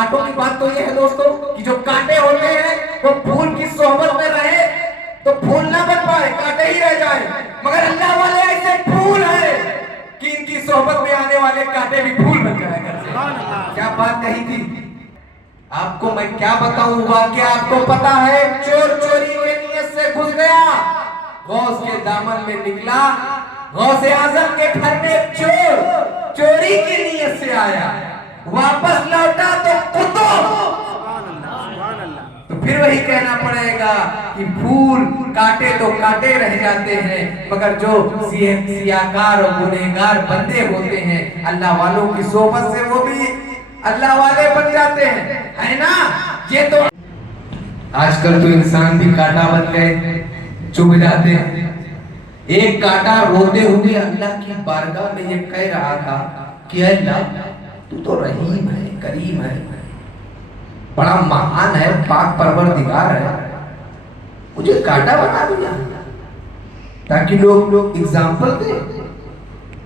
कांटों की बात तो ये है दोस्तों कि जो कांटे होते हैं वो फूल की सोहबत में रहे तो फूल ना बन पाए, कांटे ही रह जाए। मगर अल्लाह वाले ऐसे फूल है कि इनकी सोहबत में आने वाले कांटे भी फूल बन जाया करते हैं। क्या बात कही थी, आपको मैं क्या बताऊं, वाकया आपको पता है। चोर चोरी के नियत से घुस गया, गौस के दामन में निकला, गौसे आजम के घर में चोर चोरी की नियत से आया, वापस लौटा तो कुत्तों। तो फिर वही कहना पड़ेगा कि फूल काटे तो काटे रह जाते हैं, मगर जो सियाकार और गुनहगार बंदे होते हैं अल्लाह वालों की सोबत से वो भी अल्लाह वाले बन जाते हैं, है ना। ये तो आजकल तो इंसान भी कांटा बन गए, चुभ जाते हैं। एक कांटा रोते हुए अल्लाह की बारगाह में ये कह रहा था कि अल्लाह तू तो रहीम है, करीम है, बड़ा महान है, पाक परवरदिगार है, मुझे कांटा बना दिया ताकि लोग एग्जाम्पल दे।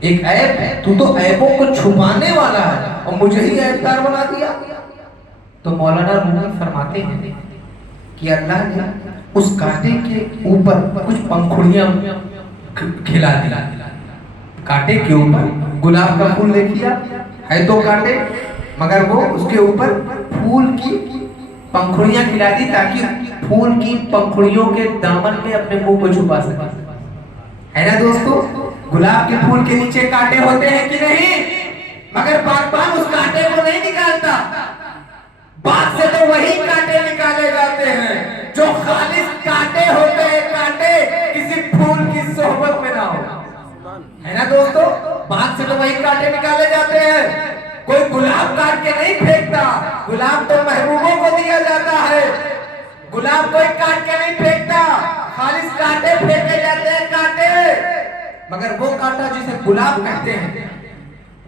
एक ऐप है, तू तो ऐपों को छुपाने वाला है और मुझे ही ऐपदार बना दिया। तो मौलाना रूमी फरमाते हैं कि अल्लाह ने उस कांटे के ऊपर कुछ पंखुड़ियां खिला दी। कांटे के ऊपर गुलाब का फूल देखिए है तो कांटे, मगर वो उसके ऊपर फूल की पंखुड़ियां खिला दी ताकि फूल की पंखुड़ियों के दामन में अपने मुंह को छुपा सके, है ना दोस्तों। गुलाब के फूल के नीचे कांटे होते हैं कि नहीं, मगर बागबान उस कांटे को नहीं निकालता। बाग से तो वही कांटे निकाले जाते हैं जो खालिस कांटे होते हैं, कांटे किसी फूल की सोहबत में ना हो, है ना दोस्तों। बाग से तो वही कांटे निकाले जाते हैं, कोई गुलाब काट के नहीं फेंकता, गुलाब तो महबूबों को दिया जाता है, गुलाब कोई काट के नहीं फेंकता, खालिस कांटे फेंके जाते हैं, कांटे। मगर वो कांटा जिसे गुलाब कहते हैं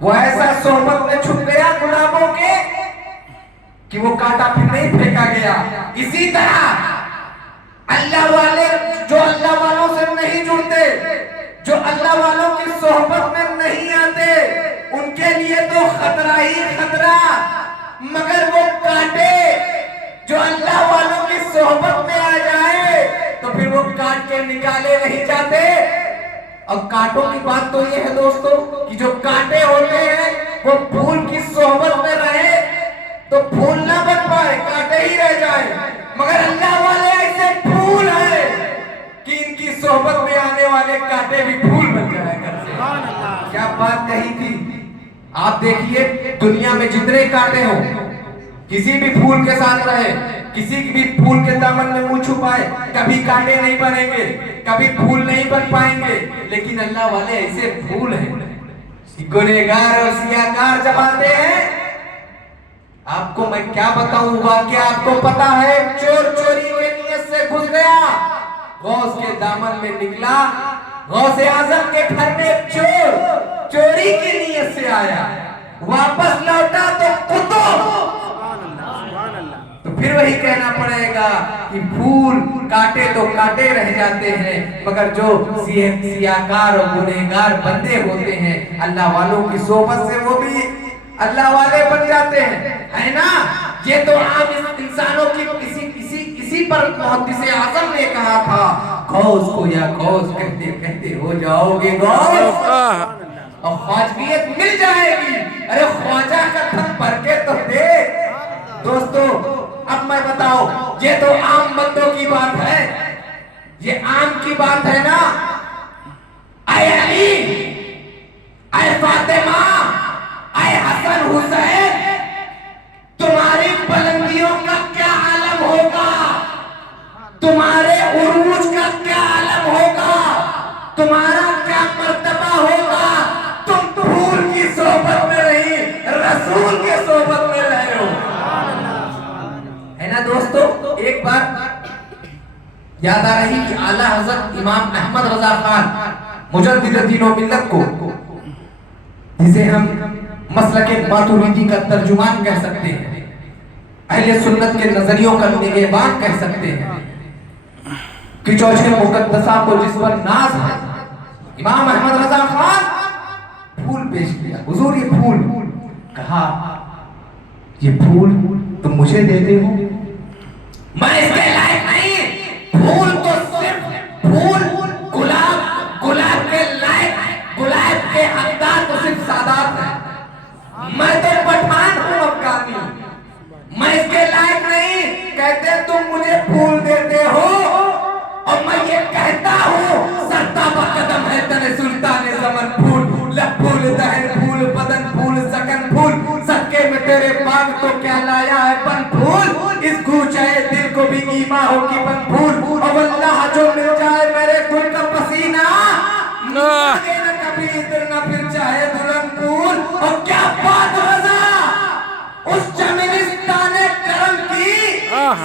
वो ऐसा सोहबत में छुप गया गुलाबों के कि वो कांटा फिर नहीं फेंका गया। इसी तरह अल्लाह वाले जो अल्लाह वालों से नहीं जुड़ते, जो अल्लाह वालों की सोहबत में नहीं आते, उनके लिए तो खतरा ही खतरा। मगर वो कांटे जो अल्लाह वालों की सोहबत में आ जाए तो फिर वो काट के निकाले नहीं जाते। और कांटों की बात तो ये है दोस्तों कि जो कांटे होते हैं वो फूल की सोहबत में रहे तो फूल ना बन पाए, कांटे ही रह जाए। मगर अल्लाह वाले ऐसे फूल है कि इनकी सोहबत में आने वाले कांटे भी फूल बन जाया करते हैं। क्या बात कही थी। आप देखिए दुनिया में जितने कांटे हो, किसी भी फूल के साथ रहे, किसी भी फूल के दामन में मुंह छुपाए, कभी कांटे नहीं बनेंगे, कभी फूल नहीं बन पाएंगे। लेकिन अल्लाह वाले ऐसे फूल हैं, गुनहगार और सियाकार जब आते हैं, आपको मैं क्या बताऊं, वाकया आपको पता है। चोर चोरी के नियत से घुस गया, गौस के दामन में निकला, गौसे आजम के घर में चोर चोरी की नियत से आया, वापस लौटा तो कुत्तों। तो फिर वही कहना पड़ेगा कि फूल काटे तो काटे रह जाते हैं, मगर जो सियाकार और गुनहगार बंदे होते हैं अल्लाह वालों की सोबत से वो भी अल्लाह वाले बन जाते हैं, है ना। ये तो आम इंसानों की इसी पर मुहद्दिस आज़म ने कहा था, गौस को या गौस कहते कहते हो जाओगे गौस और ख्वाजगियत मिल जाएगी। अरे ख्वाजा का थम भर के तो दे दोस्तों। अब मैं बताओ, ये तो आम बंदों की बात है, ये आम की बात है ना। आए अली, आए फातिमा, आए हसन हुसैन, तुम्हारी बुलंदियों का क्या आलम होगा, तुम्हारे उरूज का क्या आलम होगा, तुम्हारा क्या मर्तबा होगा। तुम फूल की सोबत में नहीं, रसूल की सोबत में रहे हो, है ना दोस्तों। एक बार याद आ रही कि आला हज़रत इमाम अहमद रज़ा खान मुजद्दिद दीन व मिल्लत को, जिसे हम मसलके मातुरीदी का तर्जुमान कह सकते हैं, अहले सुन्नत के नजरियों का निगहबान कह सकते हैं, कि चौथे मुकद्दसा को जिस पर नाज है, इमाम अहमद रज़ा खान फूल पेश किया। हुजूर ये फूल, कहा ये फूल तुम मुझे देते हो, मैं इसके लायक नहीं। फूल तो सिर्फ फूल, गुलाब गुलाब के लायक, गुलाब के हकदार तो सिर्फ सादात है। मैं तो पठान हूँ अफगानी, मैं इसके लायक नहीं। कहते तुम मुझे फूल देते हो और मैं ये कहता हूँ सरताबा कदम है तने सुल्तान ज़मन फूल, लब फूल दहन फूल बदन फूल सकन फूल, सदके में तेरे बाग तो क्या लाया है पन फूल। इस कूचे दिल को भी ईमा हो कि पन फूल, और वल्लाह जो मिल जाए मेरे दिल का पसीना, मांगे न कभी इधर न फिर चाहे दुल्हन फूल। और क्या बात रज़ा, उस जमीनिस्तान करम की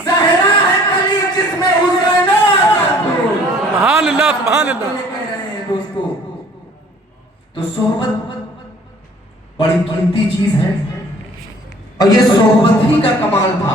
ज़हरा है कली जिसमें हुसैन सुभान अल्लाह सुभान अल्लाह। कह रहे हैं दोस्तों, तो सोहबत बड़ी कीमती चीज है और ये सोहबत ही का कमाल था।